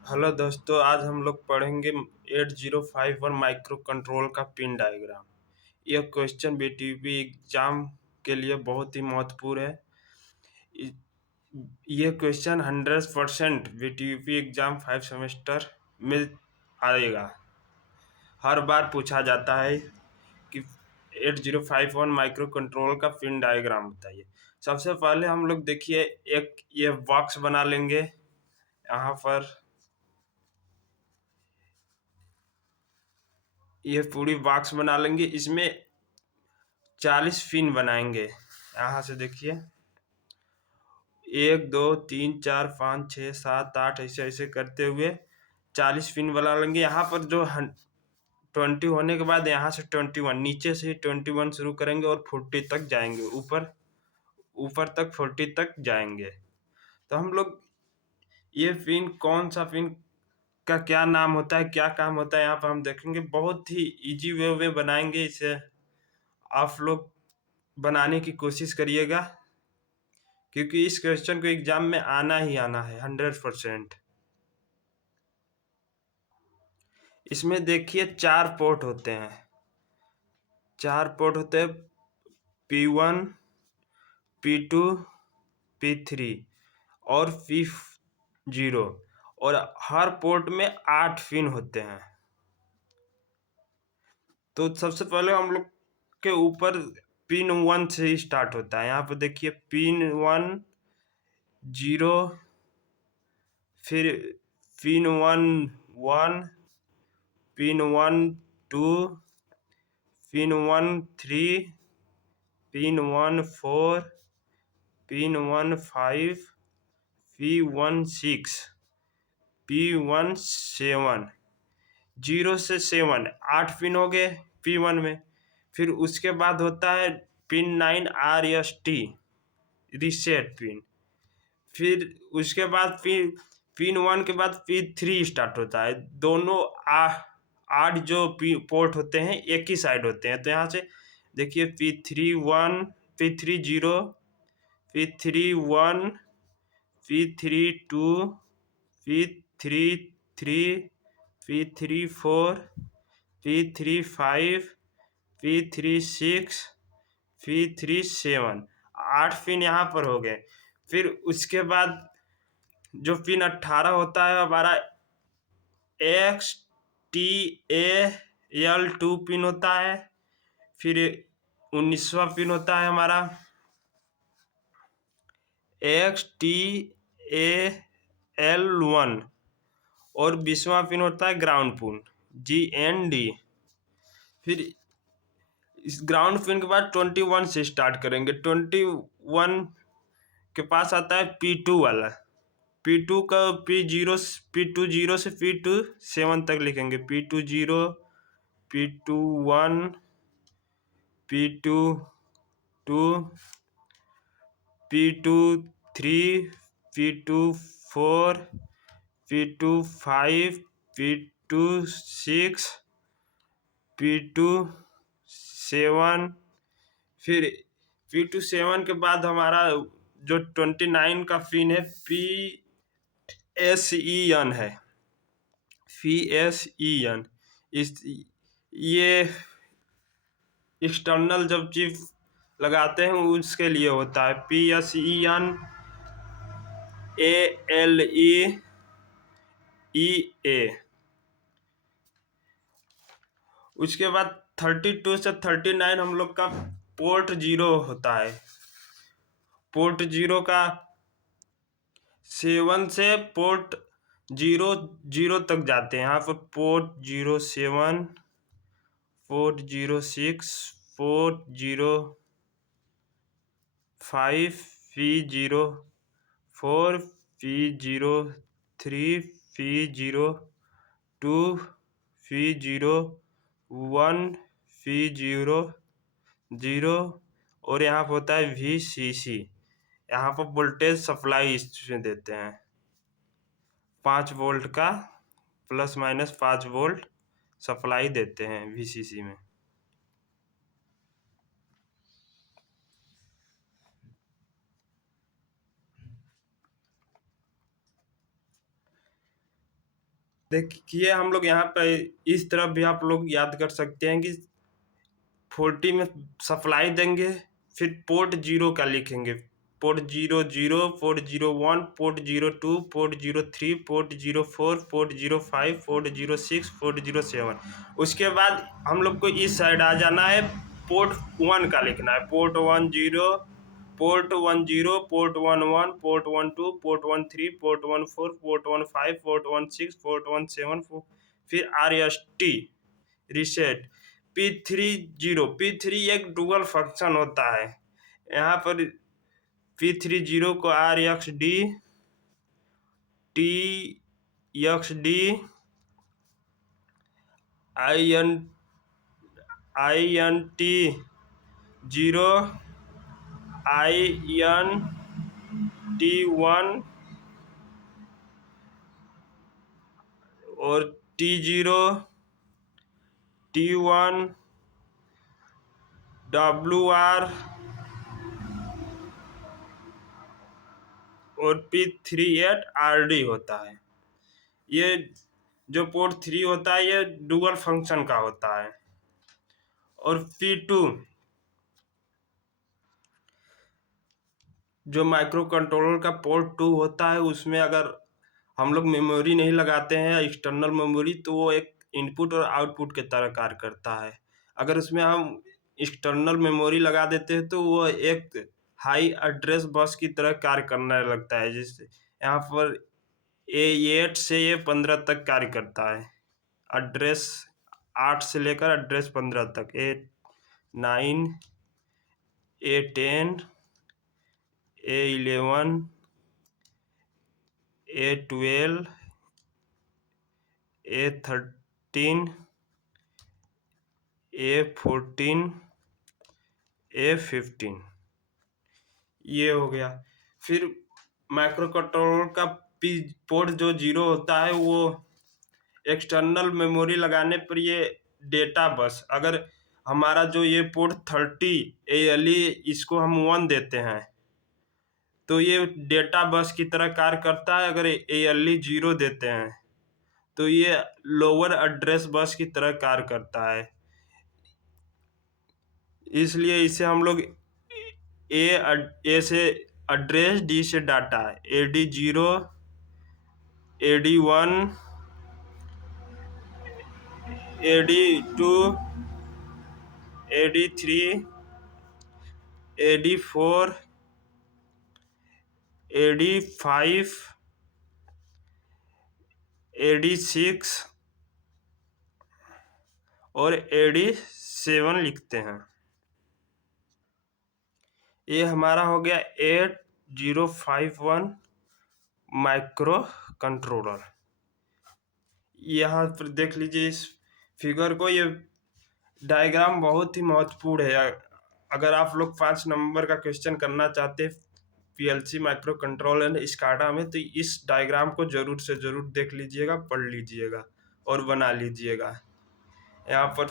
Hello दोस्तों, आज हम लोग पढ़ेंगे 8051 माइक्रो कंट्रोल का पिन डायग्राम। यह क्वेश्चन बीटीपी एग्जाम के लिए बहुत ही महत्वपूर्ण है। इ- यह क्वेश्चन 100% बीटीपी एग्जाम 5 सेमेस्टर में आएगा। हर बार पूछा जाता है कि 8051 माइक्रो कंट्रोल का पिन डायग्राम बताइए। सबसे पहले हम लोग देखिए, एक ये बॉक्स बना लेंगे। यहाँ पर ये पूरी बॉक्स बना लेंगे। इसमें 40 पिन बनाएंगे। यहाँ से देखिए, 1 2 3 4 5 6 7 8 ऐसे ऐसे करते हुए 40 पिन बना लेंगे। यहाँ पर जो 20 होने के बाद यहाँ से 21, नीचे से 21 शुरू करेंगे और 40 तक जाएंगे। ऊपर ऊपर तक 40 तक जाएंगे। तो हम लोग ये पिन, कौन सा पिन का क्या नाम होता है, क्या काम होता है, यहाँ पर हम देखेंगे। बहुत ही इजी वे में बनाएंगे इसे। आप लोग बनाने की कोशिश करिएगा, क्योंकि इस क्वेश्चन को एग्जाम में आना ही आना है 100%। इसमें देखिए 4 पोर्ट होते हैं। 4 पोर्ट होते हैं, P1, P2, P3 और P0। और हर पोर्ट में 8 पिन होते हैं। तो सबसे पहले हम लोग के ऊपर पिन 1 से ही स्टार्ट होता है। यहाँ पे देखिए, पिन 1 0, फिर pin 1 1, pin 1 2, pin 1 3, pin 1 4, pin 1 5, P1 6, P1 7। 0 से 7 8 पिन हो गए P1 में। फिर उसके बाद होता है पिन 9 RST, रीसेट पिन। फिर उसके बाद पिन 1 के बाद P3 स्टार्ट होता है। दोनों 8 जो पोर्ट होते हैं एक ही साइड होते हैं। तो यहाँ से देखिए, P3 1, P3 0, P3 1, P3 2, P3 3, P3 4, P3 5, P3 6, P3 7। 8 pin यहाँ पर हो गए। फिर उसके बाद जो पिन 18 होता है हमारा, XTAL2 पिन होता है। फिर 19वां पिन होता है हमारा XTAL1। और 20वां पिन होता है ग्राउंड पिन, GND। फिर इस ग्राउंड पिन के बाद 21 से स्टार्ट करेंगे। 21 के पास आता है P2 वाला। P2 का P2 0 से P2 7 तक लिखेंगे। P2 0, P2 1, P2 2, P2 3, P2 4, P2 5, P2 6, P2 7। फिर P2 7 के बाद हमारा जो 29 का पिन है, PSEN है। PSEN इस ये एक्सटर्नल जब चिप लगाते हैं उसके लिए होता है। PSEN ALE EA। उसके बाद 32 से 39 हम लोग का पोर्ट 0 होता है। पोर्ट 0 का 7 से पोर्ट 0 तक जाते हैं। यहाँ पर port 07, port 06, port 05, P04, P03, P02, P01, P00। और यहाँ पर होता है VCC। यहाँ पर वोल्टेज सप्लाई इसमें देते हैं 5 वोल्ट का, प्लस माइनस 5 वोल्ट सप्लाई देते हैं VCC में। देखिए हम लोग यहाँ पे इस तरफ भी आप लोग याद कर सकते हैं कि 40 में सप्लाई देंगे, फिर पोर्ट 0 का लिखेंगे, port 00, port 01, port 02, port 03, port 04, port 05, port 06, port 07। उसके बाद हम लोग को इस साइड आ जाना है, पोर्ट 1 का लिखना है, port 10, port 10, port 11, port 12, port 13, port 14, port 15, port 16, port 17, फिर RST रीसेट P30 एक डुअल फंक्शन होता है। यहाँ पर P30 को RxD TxD INT 0 INT1 और T0 T1 WR और P38 RD होता है। ये जो पोर्ट 3 होता है ये डुअल फंक्शन का होता है। और P2 जो माइक्रो कंट्रोलर का पोर्ट 2 होता है, उसमें अगर हम लोग मेमोरी नहीं लगाते हैं एक्सटर्नल मेमोरी, तो वो एक इनपुट और आउटपुट के तरह कार्य करता है। अगर उसमें हम एक्सटर्नल मेमोरी लगा देते हैं तो वो एक हाई एड्रेस बस की तरह कार्य करने लगता है, जिससे यहाँ पर A8 से A15 तक कार्य करता है। एड्रेस 8 से लेकर एड्रेस 15 तक, A9 A10 A11 A12 A13 A14 A15 ये हो गया। फिर माइक्रो कंट्रोलर का पोर्ट जो 0 होता है वो एक्सटर्नल मेमोरी लगाने पर ये डेटा बस, अगर हमारा जो ये पोर्ट 30 ALE इसको हम 1 देते हैं तो ये डेटा बस की तरह कार्य करता है। अगर ALE 0 देते हैं तो ये लोअर एड्रेस बस की तरह कार्य करता है। इसलिए इसे हम लोग ए से एड्रेस, D से data, AD0 AD1 AD2 AD3 AD4 AD5 AD6 और AD7 लिखते हैं। ये हमारा हो गया 8051 माइक्रो कंट्रोलर। यहाँ पर देख लीजिए इस फिगर को, ये डायग्राम बहुत ही महत्वपूर्ण है। अगर आप लोग 5 नंबर का क्वेश्चन करना चाहते हैं PLC micro controller and SCADA में, तो इस डायग्राम को जरूर से जरूर देख लीजिएगा, पढ़ लीजिएगा और बना लीजिएगा। यहाँ पर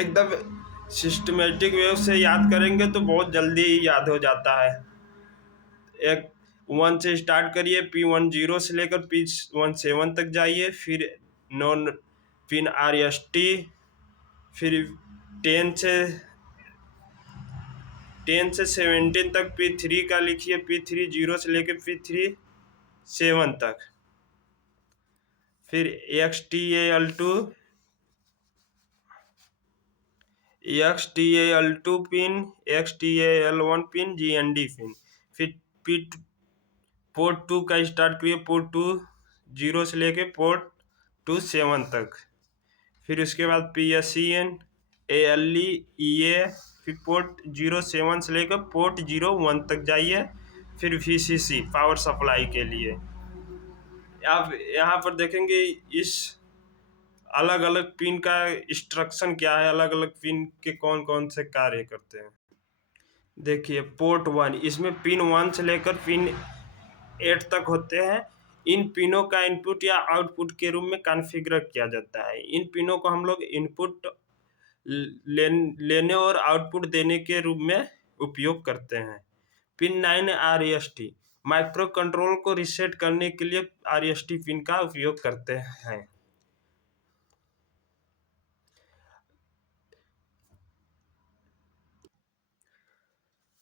एकदम सिस्टमेटिक वे से याद करेंगे तो बहुत जल्दी ही याद हो जाता है। एक 1 से स्टार्ट करिए, P10 से लेकर P17 तक जाइए, फिर नॉन पिन RST, फिर 10 से 17 तक P3 का लिखिए, P30 से लेकर P37 तक, फिर XTAL2 pin, XTAL1 pin, GND pin, फिर पोर्ट 2 का स्टार्ट करिए, पोर्ट 2 0 से लेके पोर्ट 2 7 तक, फिर उसके बाद PSEN ALE EA, फिर पोर्ट 07 से लेकर पोर्ट 01 तक जाइए, फिर VCC पावर सप्लाई के लिए। आप यहाँ पर देखेंगे इस अलग अलग पिन का इंस्ट्रक्शन क्या है, अलग अलग पिन के कौन कौन से कार्य करते हैं। देखिए पोर्ट 1, इसमें पिन 1 से लेकर पिन 8 तक होते हैं। इन पिनों का इनपुट या आउटपुट के रूप में कॉन्फ़िगर किया जाता है। इन पिनों को हम लोग इनपुट लेने और आउटपुट देने के रूप में उपयोग करते हैं। पिन 9 RST, माइक्रो कंट्रोल को रीसेट करने के लिए RST पिन का उपयोग करते हैं।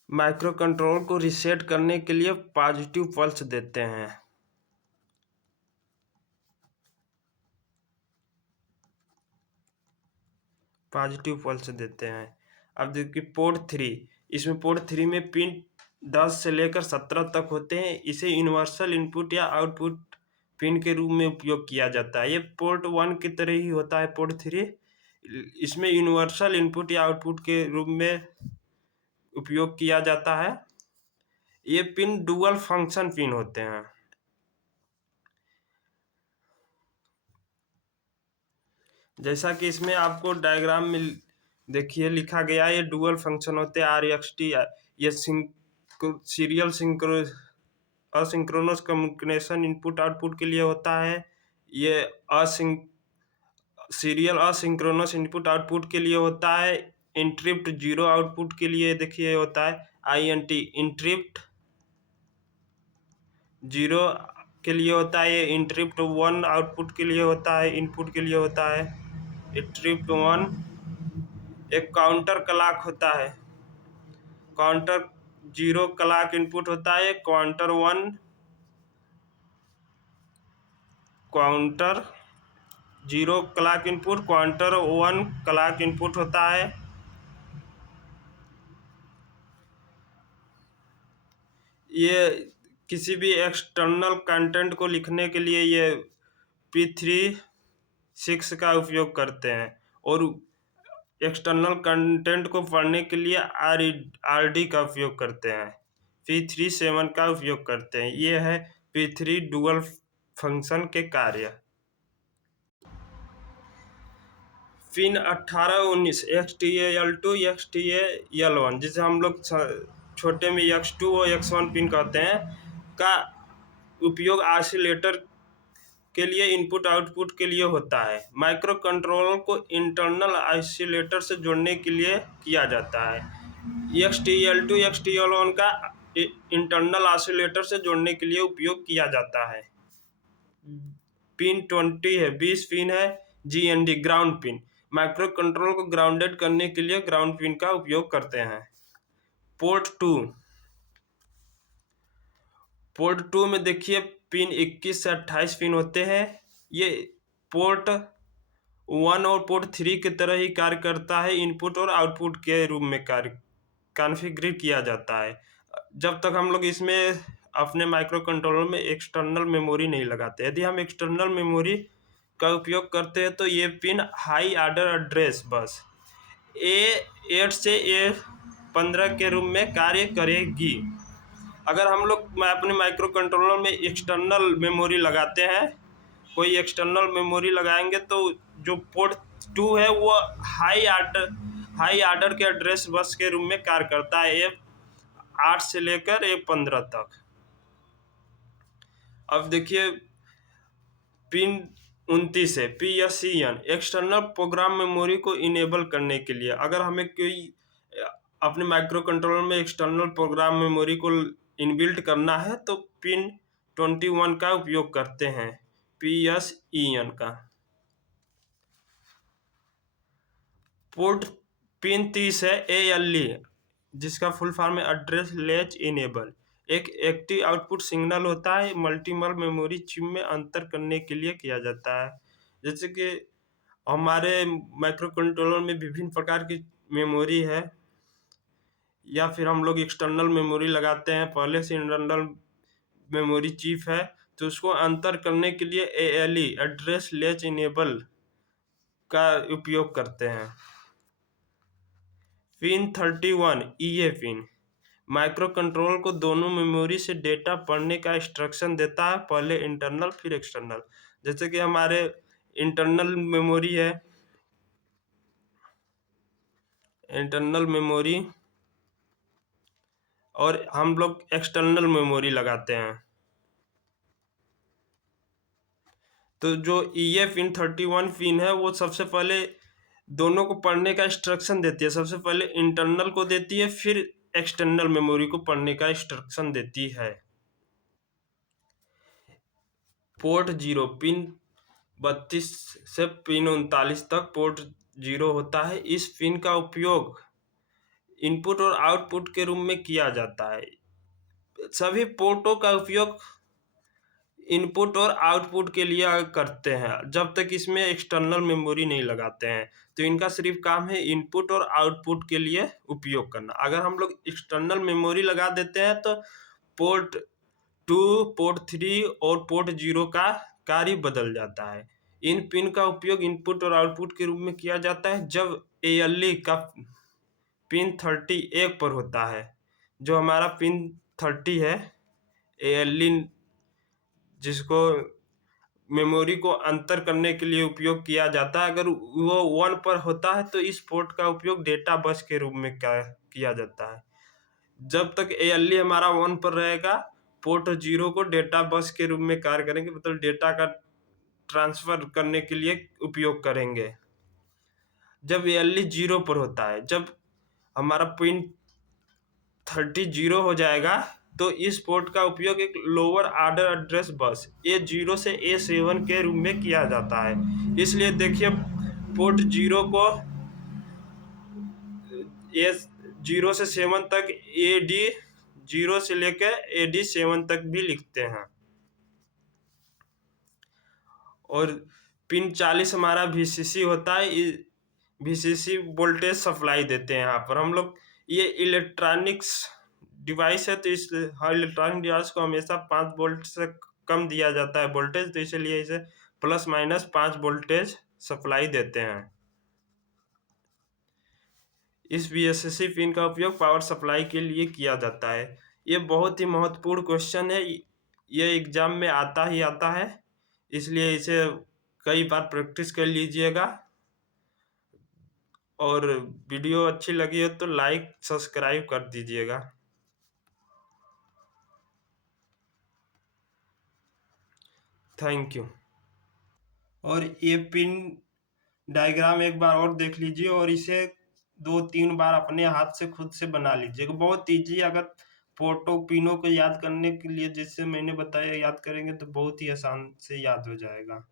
माइक्रो कंट्रोल को रीसेट करने के लिए पॉजिटिव पल्स देते हैं। पॉजिटिव पल्स देते हैं। अब देखिए पोर्ट 3, इसमें पोर्ट 3 में पिन 10 से लेकर 17 तक होते हैं। इसे यूनिवर्सल इनपुट या आउटपुट पिन के रूप में उपयोग किया जाता है। ये पोर्ट 1 की तरह ही होता है पोर्ट 3। इसमें यूनिवर्सल इनपुट या आउटपुट के रूप में उपयोग किया जाता है। ये पिन डुअल फंक्शन पिन होते हैं। जैसा कि इसमें आपको डायग्राम में देखिए लिखा गया है, ये डुअल फंक्शन होते हैं RXT। ये serial asynchronous communication input output के लिए होता है। ये सीरियल असिंक्रोनस इनपुट आउटपुट के लिए होता है। इंटरप्ट 0 आउटपुट के लिए देखिए होता है INT, इंटरप्ट 0 के लिए होता है। ये इंटरप्ट 1 आउटपुट के लिए होता है, इनपुट के लिए होता है। इंटरप्ट 1 एक काउंटर क्लॉक होता है। काउंटर 0 क्लॉक इनपुट होता है। Counter 0 clock input, counter 1 clock input होता है। ये किसी भी एक्सटर्नल कंटेंट को लिखने के लिए ये P36 का उपयोग करते हैं और एक्सटर्नल कंटेंट को पढ़ने के लिए RD का उपयोग करते हैं। P37 का उपयोग करते हैं। ये है P3 डुअल फंक्शन के कार्य। पिन 18, 19 XTA-L2, XTA-L1, जिसे हम लोग छोटे में X2 और X1 पिन कहते हैं, का उपयोग ऑसिलेटर के लिए इनपुट आउटपुट के लिए होता है। माइक्रो कंट्रोलर को इंटरनल ऑसिलेटर से जोड़ने के लिए किया जाता है। XTA-L2, XTA-L1 का इंटरनल ऑसिलेटर से जोड़ने के लिए उपयोग किया जाता है। पिन 20 है, 20 पिन है GND, ground pin. Micro controller को ग्राउंडेड करने के लिए ग्राउंड पिन का उपयोग करते हैं। पोर्ट 2 में देखिए पिन 21 से 28 पिन होते हैं। ये पोर्ट 1 और पोर्ट 3 की तरह ही कार्य करता है। इनपुट और आउटपुट के रूप में कार्य कॉन्फ़िगर किया जाता है। जब तक हम लोग इसमें अपने माइक्रो कंट्रोलर में एक्सटर्नल मेमोरी नहीं लगाते। यदि हम एक्सटर्नल मेमोरी का उपयोग करते हैं तो ये pin high order address bus A8 से A15 के रूप में कार्य करेगी। अगर हम लोग अपने माइक्रो कंट्रोलर में एक्सटर्नल मेमोरी लगाते हैं, कोई एक्सटर्नल मेमोरी लगाएंगे, तो जो पोर्ट 2 है वो हाई ऑर्डर के एड्रेस बस के रूप में कार्य करता है A8 से लेकर A15 तक। अब देखिए पिन 29 है PSEN, एक्सटर्नल प्रोग्राम मेमोरी को इनेबल करने के लिए। अगर हमें कोई अपने माइक्रो कंट्रोलर में एक्सटर्नल प्रोग्राम मेमोरी को इनबिल्ट करना है तो पिन 21 का उपयोग करते हैं, PSEN का। पोर्ट पिन 30 है ALE, जिसका फुल फॉर्म है एड्रेस लैच इनेबल। एक एक्टिव आउटपुट सिग्नल होता है, मल्टीपल मेमोरी चिप में अंतर करने के लिए किया जाता है। जैसे कि हमारे माइक्रो कंट्रोलर में विभिन्न प्रकार की मेमोरी है, या फिर हम लोग एक्सटर्नल मेमोरी लगाते हैं, पहले से इंटरनल मेमोरी चिप है, तो उसको अंतर करने के लिए ALE, एड्रेस लैच इनेबल का उपयोग करते हैं। Pin 31 EA pin micro controller को दोनों मेमोरी से डेटा पढ़ने का इंस्ट्रक्शन देता है, पहले इंटरनल फिर एक्सटर्नल। जैसे कि हमारे इंटरनल मेमोरी और हम लोग एक्सटर्नल मेमोरी लगाते हैं, तो जो EA पिन 31 पिन है वो सबसे पहले दोनों को पढ़ने का इंस्ट्रक्शन देती है। सबसे पहले इंटरनल को देती है, फिर एक्सटर्नल मेमोरी को पढ़ने का इंस्ट्रक्शन देती है। पोर्ट 0 पिन 32 से पिन 39 तक पोर्ट 0 होता है। इस पिन का उपयोग इनपुट और आउटपुट के रूप में किया जाता है। सभी पोर्टों का उपयोग इनपुट और आउटपुट के लिए करते हैं जब तक इसमें एक्सटर्नल मेमोरी नहीं लगाते हैं। तो इनका सिर्फ काम है इनपुट और आउटपुट के लिए उपयोग करना। अगर हम लोग एक्सटर्नल मेमोरी लगा देते हैं तो पोर्ट 2, पोर्ट 3 और पोर्ट 0 का कार्य बदल जाता है। इन पिन का उपयोग इनपुट और आउटपुट के रूप में किया जाता है जब ALE का पिन 30 1 पर होता है। जो हमारा पिन 30 है ALE जिसको मेमोरी को अंतर करने के लिए उपयोग किया जाता है, अगर वो 1 पर होता है तो इस पोर्ट का उपयोग डेटा बस के रूप में किया जाता है। जब तक ALE हमारा 1 पर रहेगा पोर्ट 0 को डेटा बस के रूप में कार्य करेंगे, मतलब डेटा का ट्रांसफर करने के लिए उपयोग करेंगे। जब ALE 0 पर होता है, जब हमारा पिन 30 0 हो जाएगा तो इस पोर्ट का उपयोग एक lower order address bus A0 से A7 के रूप में किया जाता है। इसलिए देखिए पोर्ट 0 को A0 से 7 तक AD0 से लेकर AD7 तक भी लिखते हैं। और पिन 40 हमारा VCC होता है। VCC वोल्टेज सप्लाई देते हैं यहाँ पर हम लोग। ये इलेक्ट्रॉनिक्स डिवाइस है तो इस इलेक्ट्रॉनिक डिवाइस को हमेशा 5 वोल्ट से कम दिया जाता है वोल्टेज, तो इसलिए इसे ±5 वोल्टेज सप्लाई देते हैं। इस VCC पिन का उपयोग पावर सप्लाई के लिए किया जाता है। ये बहुत ही महत्वपूर्ण क्वेश्चन है, ये एग्जाम में आता ही आता है, इसलिए इसे कई बार प्रैक्टिस कर लीजिएगा। और वीडियो अच्छी लगी हो तो लाइक सब्सक्राइब कर दीजिएगा। Thank you. और ये पिन डायग्राम एक बार और देख लीजिए और इसे 2-3 बार अपने हाथ से खुद से बना लीजिएगा। बहुत ईजी, अगर पोर्टो पिनों को याद करने के लिए जैसे मैंने बताया याद करेंगे तो बहुत ही आसान से याद हो जाएगा।